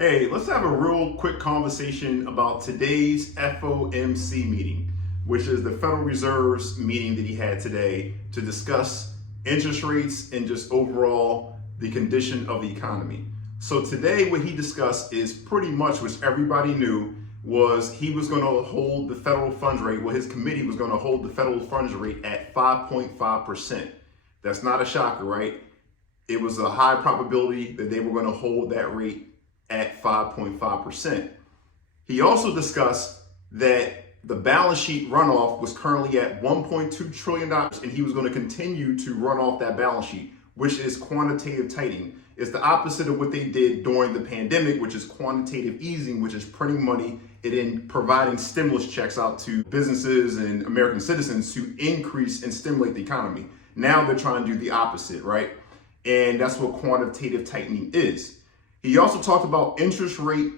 Hey, let's have a real quick conversation about today's FOMC meeting, which is the Federal Reserve's meeting that he had today to discuss interest rates and just overall the condition of the economy. So today what he discussed is pretty much what everybody knew was he was going to hold the federal funds rate, well, his committee was going to hold the federal funds rate at 5.5%. That's not a shocker, right? It was a high probability that they were going to hold that rate at 5.5%. He also discussed that the balance sheet runoff was currently at $1.2 trillion, and he was going to continue to run off that balance sheet, which is quantitative tightening. It's the opposite of what they did during the pandemic, which is quantitative easing, which is printing money and then providing stimulus checks out to businesses and American citizens to increase and stimulate the economy. Now they're trying to do the opposite, right? And that's what quantitative tightening is. He also talked about interest rate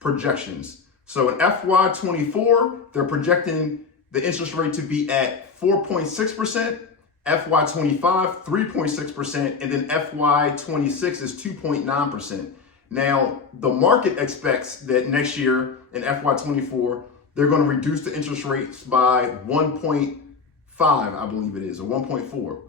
projections. So in FY24, they're projecting the interest rate to be at 4.6%, FY25, 3.6%, and then FY26 is 2.9%. Now, the market expects that next year in FY24, they're going to reduce the interest rates by 1.5, I believe it is, or 1.4.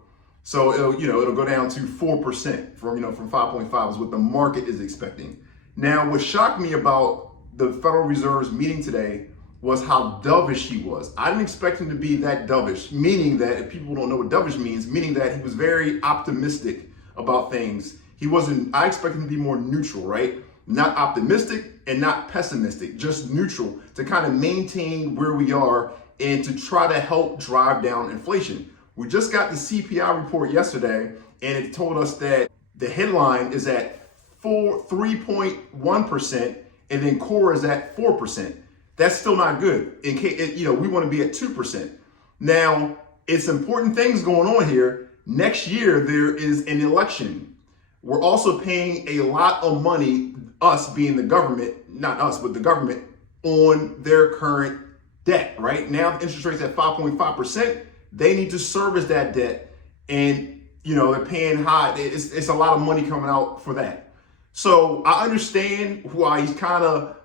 So it'll go down to 4% from 5.5 is what the market is expecting. Now, what shocked me about the Federal Reserve's meeting today was how dovish he was. I didn't expect him to be that dovish, meaning that, if people don't know what dovish means, meaning that he was very optimistic about things. I expected him to be more neutral, right? Not optimistic and not pessimistic, just neutral to kind of maintain where we are and to try to help drive down inflation. We just got the CPI report yesterday, and it told us that the headline is at 3.1%, and then core is at 4%. That's still not good. In case we want to be at 2%. Now, it's important things going on here. Next year there is an election. We're also paying a lot of money, us being the government, not us, but the government, on their current debt. Right now, the interest rate's at 5.5%. They need to service that debt, and they're paying high. It's a lot of money coming out for that. So I understand why he's kind of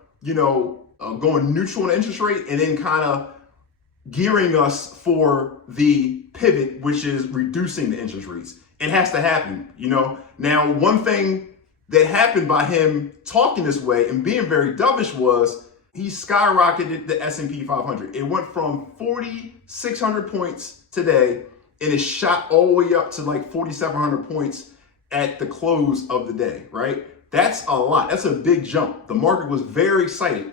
going neutral on the interest rate and then kind of gearing us for the pivot, which is reducing the interest rates. It has to happen. Now, one thing that happened by him talking this way and being very dovish was he skyrocketed the S&P 500. It went from 4,600 points today, and it shot all the way up to like 4,700 points at the close of the day, right? That's a lot. That's a big jump. The market was very excited.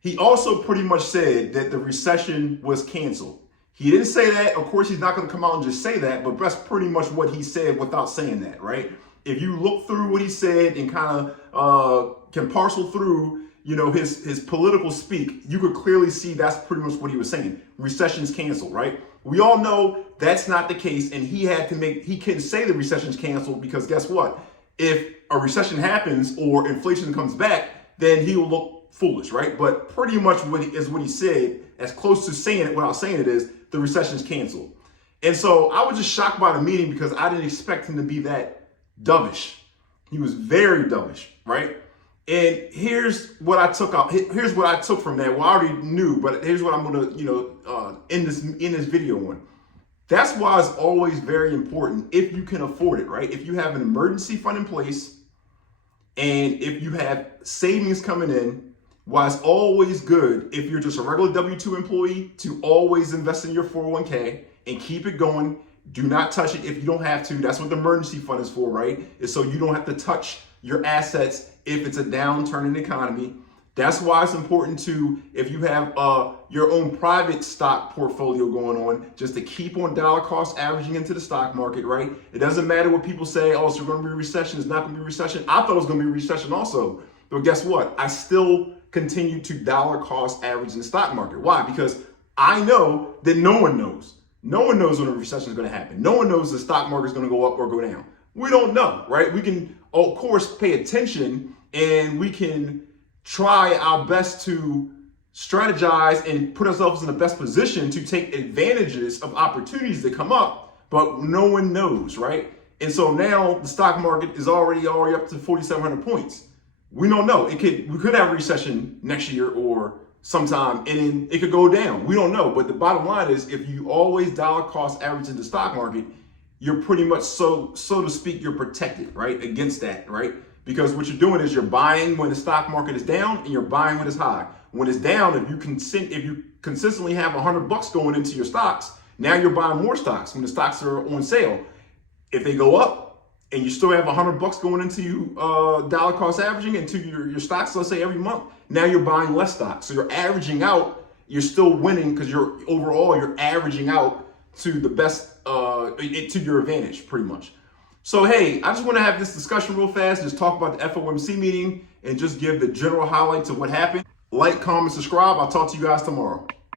He also pretty much said that the recession was canceled. He didn't say that. Of course, he's not going to come out and just say that, but that's pretty much what he said without saying that, right? If you look through what he said and kind of can parcel through his political speak, you could clearly see that's pretty much what he was saying. Recession's canceled, right? We all know that's not the case, and he can say the recession's canceled because guess what? If a recession happens or inflation comes back, then he will look foolish, right? But pretty much what he said, as close to saying it without saying it, is the recession's canceled. And so I was just shocked by the meeting because I didn't expect him to be that dovish. He was very dovish, right? And here's what I took out. Here's what I took from that. Well, I already knew, but here's what I'm gonna, end this video on. That's why it's always very important if you can afford it, right? If you have an emergency fund in place, and if you have savings coming in, why it's always good if you're just a regular W-2 employee to always invest in your 401k and keep it going. Do not touch it if you don't have to. That's what the emergency fund is for, right? It's so you don't have to touch your assets if it's a downturn in the economy. That's why it's important to, if you have your own private stock portfolio going on, just to keep on dollar cost averaging into the stock market, right? It doesn't matter what people say, oh, it's going to be a recession, it's not going to be a recession. I thought it was going to be a recession also. But guess what? I still continue to dollar cost average in the stock market. Why? Because I know that no one knows. No one knows when a recession is going to happen. No one knows the stock market is going to go up or go down. We don't know, right? We can, of course, pay attention, and we can try our best to strategize and put ourselves in the best position to take advantages of opportunities that come up, but no one knows, right? And so now the stock market is already up to 4,700 points. We don't know. We could have a recession next year or sometime, and then it could go down. We don't know. But the bottom line is, if you always dollar cost average in the stock market, you're pretty much, so to speak, you're protected, right, against that, right? Because what you're doing is you're buying when the stock market is down and you're buying when it's high. When it's down, if you consistently have $100 going into your stocks, now you're buying more stocks when the stocks are on sale. If they go up and you still have $100 going into you dollar cost averaging into your stocks, let's say every month, now you're buying less stocks. So you're averaging out, you're still winning because you're averaging out to the best, to your advantage pretty much. So, hey, I just want to have this discussion real fast, just talk about the FOMC meeting and just give the general highlights of what happened. Like, comment, subscribe. I'll talk to you guys tomorrow.